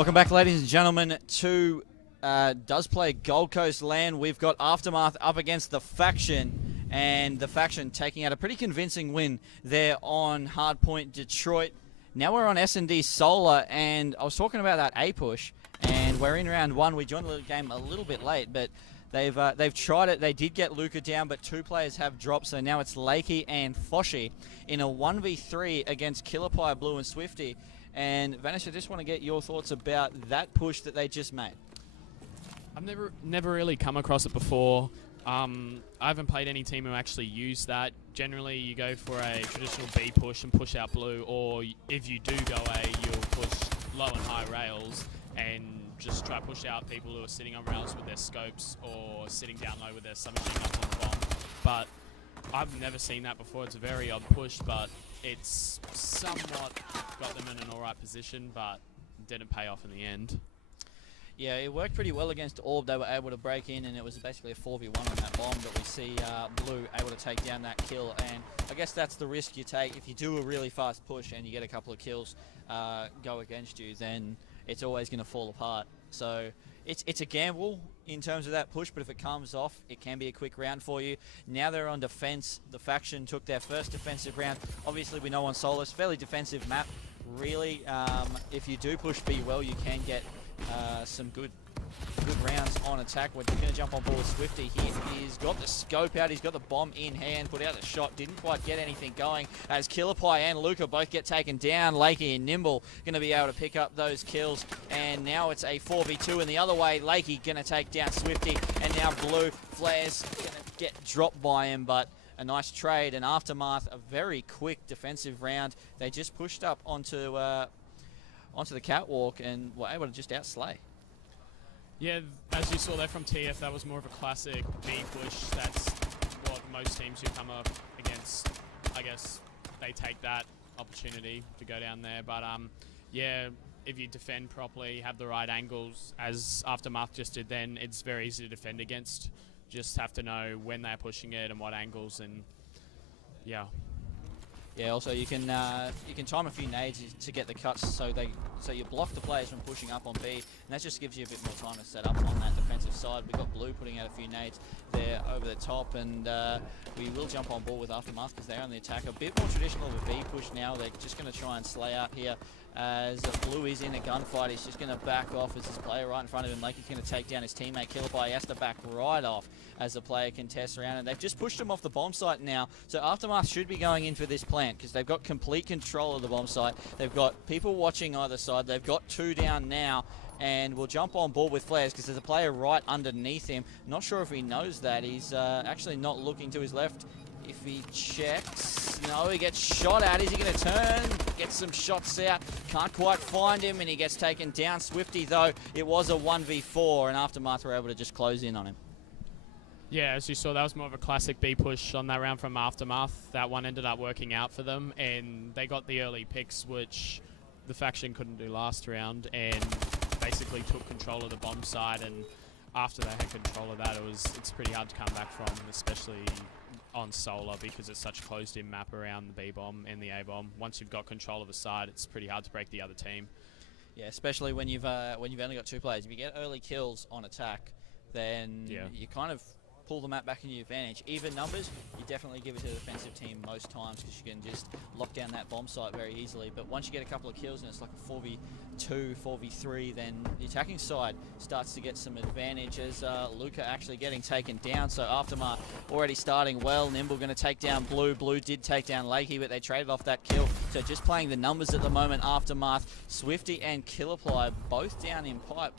Welcome back, ladies and gentlemen, to Does Play Gold Coast Land. We've got Aftermath up against the Faction, and the Faction taking out a pretty convincing win there on Hardpoint Detroit. Now we're on S&D Solar, and I was talking about that A push, and we're in round one. We joined the game a little bit late, but they've tried it. They did get Luca down, but two players have dropped, so now it's Lakey and Foshi in a 1v3 against Killer Pie Blue and Swifty. And Vanish, I just want to get your thoughts about that push that they just made. I've never really come across it before. I haven't played any team who actually use that. Generally, you go for a traditional B push and push out blue, or if you do go A, you'll push low and high rails and just try to push out people who are sitting on rails with their scopes or sitting down low with their submachine up on the bomb. But I've never seen that before. It's a very odd push, but it's somewhat got them in an alright position, but didn't pay off in the end. Yeah, it worked pretty well against Orb. They were able to break in, and it was basically a 4v1 on that bomb, but we see Blue able to take down that kill, and I guess that's the risk you take. If you do a really fast push and you get a couple of kills go against you, then it's always going to fall apart. So it's a gamble in terms of that push, but if it comes off, it can be a quick round for you. Now they're on defense. The Faction took their first defensive round. Obviously, we know on Solus, fairly defensive map. Really, if you do push B well, you can get some good rounds on attack. We're going to jump on board with Swifty. He's got the scope out. He's got the bomb in hand. Put out the shot. Didn't quite get anything going as Killer Pie and Luca both get taken down. Lakey and Nimble going to be able to pick up those kills. And now it's a 4v2 in the other way. Lakey going to take down Swifty. And now Blue Flares going to get dropped by him. But a nice trade. And Aftermath, a very quick defensive round. They just pushed up onto the catwalk and were able to just outslay. Yeah, as you saw there from TF, that was more of a classic B push. That's what most teams who come up against, I guess, they take that opportunity to go down there. But yeah, if you defend properly, have the right angles, as Aftermath just did then, it's very easy to defend against. Just have to know when they're pushing it and what angles, and yeah. Yeah, also you can time a few nades to get the cuts so you block the players from pushing up on B, and that just gives you a bit more time to set up on that defensive side. We've got Blue putting out a few nades there over the top, and we will jump on board with Aftermath because they're on the attack. A bit more traditional of a B push now. They're just going to try and slay out here as Blue is in a gunfight. He's just going to back off as this player right in front of him. Lakey's going to take down his teammate Killer Pie. He has to back right off as the player contests around, and they've just pushed him off the bomb site now. So Aftermath should be going in for this plant because they've got complete control of the bomb site. They've got people watching either side. They've got two down now, and we'll jump on board with Flares because there's a player right underneath him. Not sure if he knows that. He's actually not looking to his left. If he checks, no, he gets shot at. Is he going to turn? Get some shots out. Can't quite find him, and he gets taken down. Swifty, though, it was a 1v4, and Aftermath were able to just close in on him. Yeah, as you saw, that was more of a classic B push on that round from Aftermath. That one ended up working out for them, and they got the early picks, which the Faction couldn't do last round, and basically took control of the bomb side. And after they had control of that, it's pretty hard to come back from, especially on Solar, because it's such a closed-in map around the B bomb and the A bomb. Once you've got control of a side, it's pretty hard to break the other team. Yeah, especially when you've only got two players. If you get early kills on attack, then you kind of pull the map back in your advantage. Even numbers, you definitely give it to the defensive team most times because you can just lock down that bomb site very easily. But once you get a couple of kills and it's like a 4v2, 4v3, then the attacking side starts to get some advantage as Luca actually getting taken down. So Aftermath already starting well. Nimble going to take down Blue. Blue did take down Lakey, but they traded off that kill. So just playing the numbers at the moment, Aftermath, Swifty and Killer Pie both down in pipe.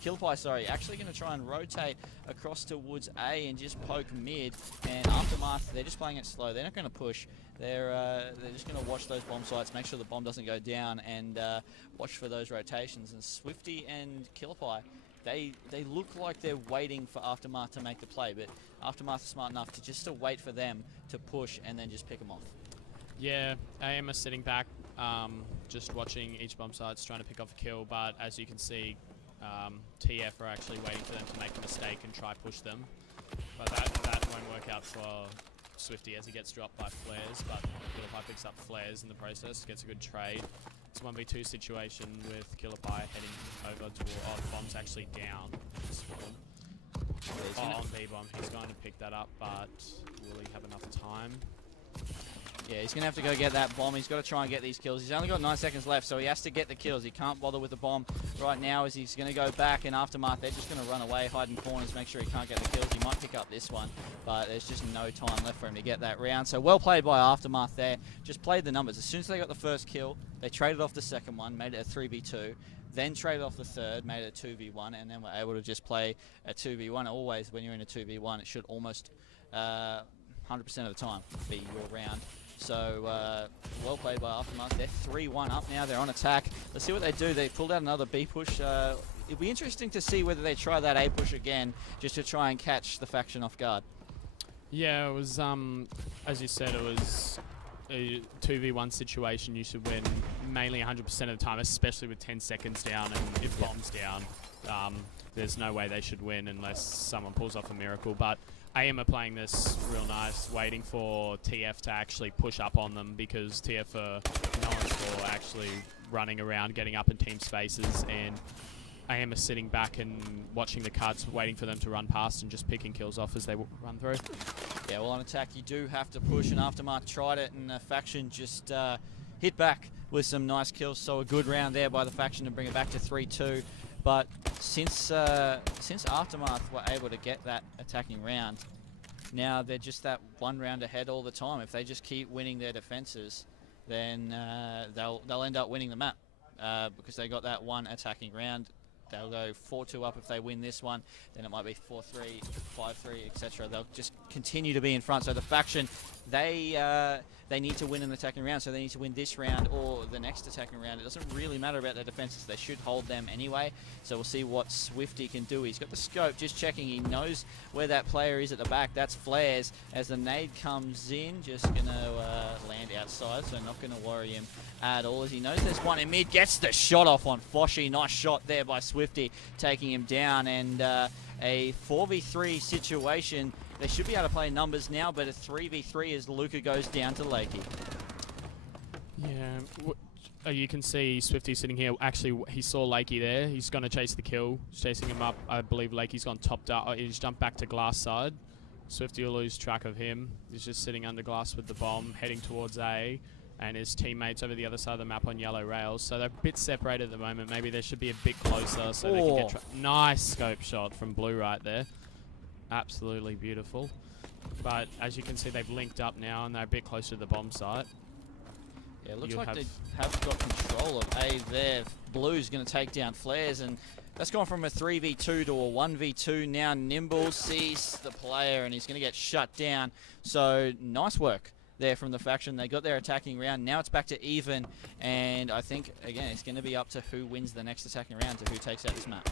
Killer Pie, sorry, actually going to try and rotate across towards A and just poke mid, and Aftermath, they're just playing it slow. They're not going to push. They're just going to watch those bomb sites, make sure the bomb doesn't go down, and watch for those rotations. And Swifty and Killer Pie, they look like they're waiting for Aftermath to make the play, but Aftermath is smart enough to just wait for them to push and then just pick them off. Yeah, AM is sitting back, just watching each bomb sites, trying to pick off a kill, but as you can see, TF are actually waiting for them to make a mistake and try push them. But that won't work out for Swifty as he gets dropped by Flares, but Killer Pie picks up Flares in the process, gets a good trade. It's a 1v2 situation with Killer Pie heading over to... Oh, the bomb's actually down. gonna- On B-bomb. He's going to pick that up, but will he have enough time? Yeah, he's going to have to go get that bomb. He's got to try and get these kills. He's only got 9 seconds left, so he has to get the kills. He can't bother with the bomb right now as he's going to go back, and Aftermath, they're just going to run away, hide in corners, make sure he can't get the kills. He might pick up this one, but there's just no time left for him to get that round. So well played by Aftermath there. Just played the numbers. As soon as they got the first kill, they traded off the second one, made it a 3v2. Then traded off the third, made it a 2v1, and then were able to just play a 2v1. Always, when you're in a 2v1, it should almost 100% of the time be your round. So, well played by Aftermath. They're 3-1 up now. They're on attack. Let's see what they do. They pulled out another B push. It'll be interesting to see whether they try that A push again, just to try and catch the faction off guard. Yeah, it was, as you said, it was a 2v1 situation. You should win mainly 100% of the time, especially with 10 seconds down, and if bomb's down, there's no way they should win unless someone pulls off a miracle. But AM are playing this real nice, waiting for TF to actually push up on them, because TF are known for actually running around, getting up in team spaces, and AM are sitting back and watching the cards, waiting for them to run past and just picking kills off as they run through. Yeah, well, on attack, you do have to push, and Aftermath tried it, and the faction just hit back with some nice kills. So a good round there by the faction to bring it back to 3-2. But since Aftermath were able to get that attacking round, now they're just that one round ahead all the time. If they just keep winning their defenses, then they'll end up winning the map because they got that one attacking round. They'll go 4-2 up if they win this one. Then it might be 4-3, 5-3, etc. They'll just continue to be in front. So the faction, they need to win an attacking round. So they need to win this round or the next attacking round. It doesn't really matter about their defenses. They should hold them anyway. So we'll see what Swifty can do. He's got the scope, just checking. He knows where that player is at the back. That's Flares. As the nade comes in, just going to land outside. So not going to worry him at all, as he knows there's one in mid. Gets the shot off on Foshi. Nice shot there by Swifty, taking him down. And a 4v3 situation. They should be able to play numbers now, but a 3v3 as Luca goes down to Lakey. Yeah, you can see Swifty sitting here. Actually, he saw Lakey there. He's going to chase the kill. He's chasing him up. I believe Lakey's gone topped up. He's jumped back to glass side. Swifty will lose track of him. He's just sitting under glass with the bomb, heading towards A, and his teammates over the other side of the map on yellow rails. So they're a bit separated at the moment. Maybe they should be a bit closer so they can get... Nice scope shot from Blue right there. Absolutely beautiful. But as you can see, they've linked up now and they're a bit closer to the bomb site. Yeah, it looks like they have got control of A there. Blue's going to take down Flares, and that's gone from a 3v2 to a 1v2. Now Nimble sees the player and he's going to get shut down. So nice work there from the faction. They got their attacking round. Now it's back to even, and I think, again, it's going to be up to who wins the next attacking round, to who takes out this map.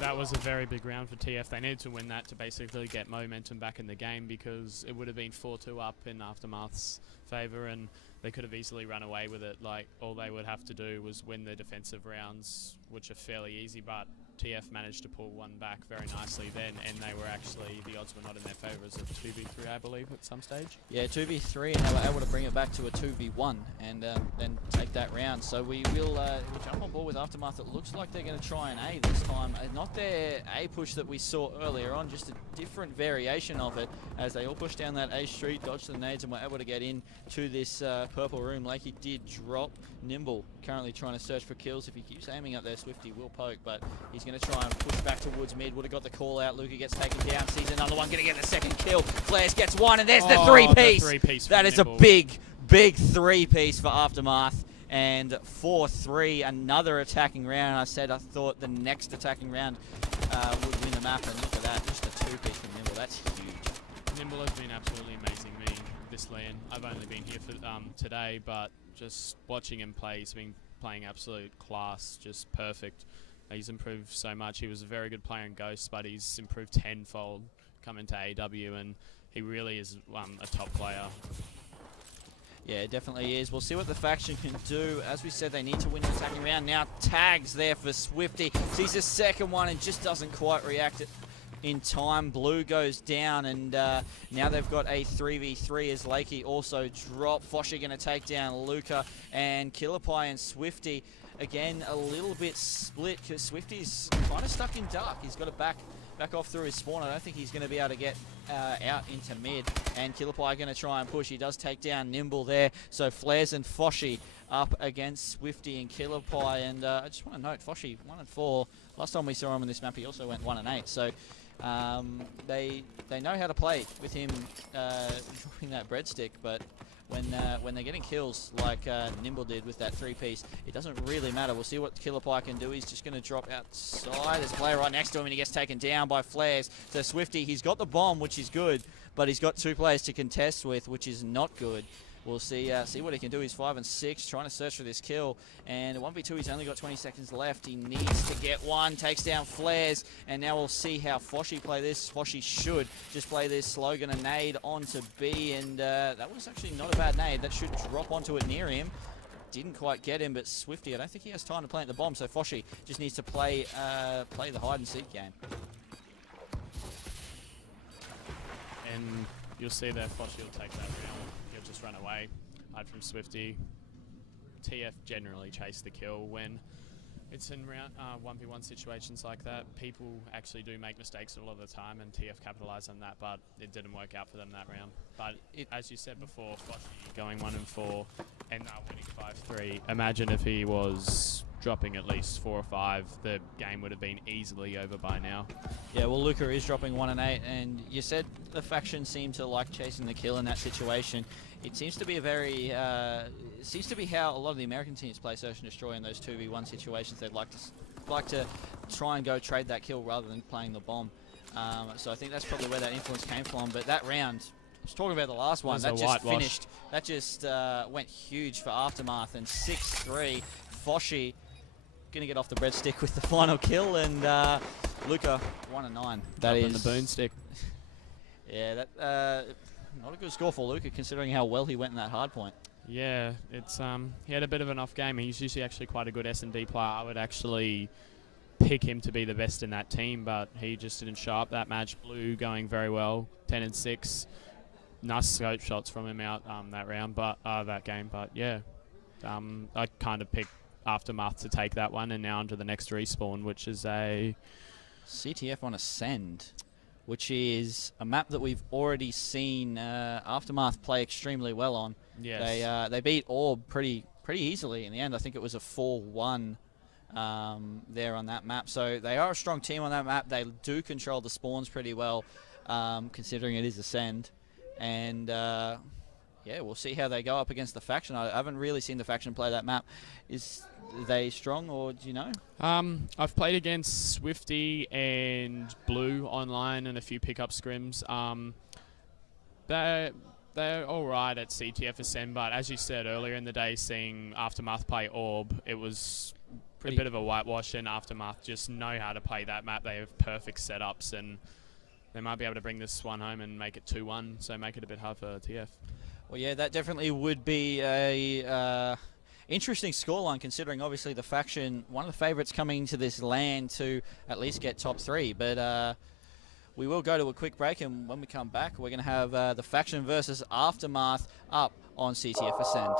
That was a very big round for TF. They needed to win that to basically get momentum back in the game, because it would have been 4-2 up in Aftermath's favour, and they could have easily run away with it. Like, all they would have to do was win the defensive rounds, which are fairly easy, but TF managed to pull one back very nicely then, and they were actually, the odds were not in their favour as a 2v3, I believe, at some stage. Yeah, 2v3, and they were able to bring it back to a 2v1 and then take that round. So we'll jump on board with Aftermath. It looks like they're going to try an A this time. Not their A push that we saw earlier on, just a different variation of it, as they all pushed down that A street, dodged the nades, and were able to get in to this purple room. Lakey did drop. Nimble currently trying to search for kills. If he keeps aiming up there, Swifty will poke, but he's going to try and push back towards mid. Would have got the call out. Luca gets taken down, sees another one, going to get the second kill. Flares gets one, and there's the three-piece. That is a big, big three-piece for Aftermath. And 4-3, another attacking round. I said I thought the next attacking round would win the map, and look at that, just a two-piece from Nimble. That's huge. Nimble has been absolutely amazing me this LAN. I've only been here for today, but just watching him play, he's been playing absolute class, just perfect. He's improved so much. He was a very good player in Ghost, but he's improved tenfold coming to AW, and he really is a top player. Yeah, it definitely is. We'll see what the faction can do. As we said, they need to win the attacking round. Now tags there for Swifty. Sees the second one and just doesn't quite react it. in time. Blue goes down, and now they've got a 3v3 as Lakey also drop. Foshi going to take down Luca, and Killerpie and Swifty again a little bit split because Swifty's kind of stuck in dark. He's got to back off through his spawn. I don't think he's going to be able to get out into mid, and Killerpie going to try and push. He does take down Nimble there, so Flares and Foshi up against Swifty and Killerpie. And I just want to note, Foshi 1-4. Last time we saw him on this map, he also went 1-8. So they know how to play with him dropping that breadstick, but when they're getting kills like Nimble did with that 3-piece, it doesn't really matter. We'll see what Killerpie can do. He's just going to drop outside. There's a player right next to him, and he gets taken down by Flares. So Swifty, he's got the bomb, which is good, but he's got 2 players to contest with, which is not good. We'll see what he can do. He's 5 and 6, trying to search for this kill. And 1v2, he's only got 20 seconds left. He needs to get one, takes down Flares. And now we'll see how Foshi play this. Foshi should just play this slogan, a nade onto B. And that was actually not a bad nade. That should drop onto it near him. Didn't quite get him, but Swifty, I don't think he has time to plant the bomb. So Foshi just needs to play the hide and seek game. And you'll see that Foshi will take that round. He'll just run away, hide from Swifty. TF generally chase the kill when it's in round 1v1 situations like that. People actually do make mistakes a lot of the time, and TF capitalise on that, but it didn't work out for them that round. But as you said before, Foshi going 1-4 and winning 5-3. Imagine if he was dropping at least 4 or 5, the game would have been easily over by now. Yeah, well, Luca is dropping 1-8, and you said the faction seemed to like chasing the kill in that situation. It seems to be a very, seems to be how a lot of the American teams play Search and Destroy in those 2v1 situations. They'd like to try and go trade that kill rather than playing the bomb. So I think that's probably where that influence came from. But that round, I was talking about the last one, that just finished. That just went huge for Aftermath, and 6-3. Foshi going to get off the breadstick with the final kill, and Luca 1-9. That is the boomstick. Yeah, that not a good score for Luca considering how well he went in that hard point. Yeah, it's he had a bit of an off game. He's usually actually quite a good S&D player. I would actually pick him to be the best in that team, but he just didn't show up that match. Blue going very well, 10 and 6. Nice scope shots from him out that round, but that game. But yeah, I kind of picked Aftermath to take that one, and now onto the next respawn, which is a CTF on Ascend, which is a map that we've already seen Aftermath play extremely well on. Yes. They beat Orb pretty easily in the end. I think it was a 4-1 there on that map. So they are a strong team on that map. They do control the spawns pretty well, considering it is Ascend. And yeah, we'll see how they go up against the faction. I haven't really seen the faction play that map. Are they strong, or do you know? I've played against Swifty and Blue online and a few pickup scrims. They're all right at CTF Ascend, but as you said earlier in the day, seeing Aftermath play Orb, it was a bit of a whitewash, and Aftermath just know how to play that map. They have perfect setups, and they might be able to bring this one home and make it 2-1, so make it a bit hard for TF. Well, yeah, that definitely would be a interesting scoreline, considering obviously the faction, one of the favourites coming into this land to at least get top 3. But we will go to a quick break, and when we come back, we're going to have the faction versus Aftermath up on CTF Ascend.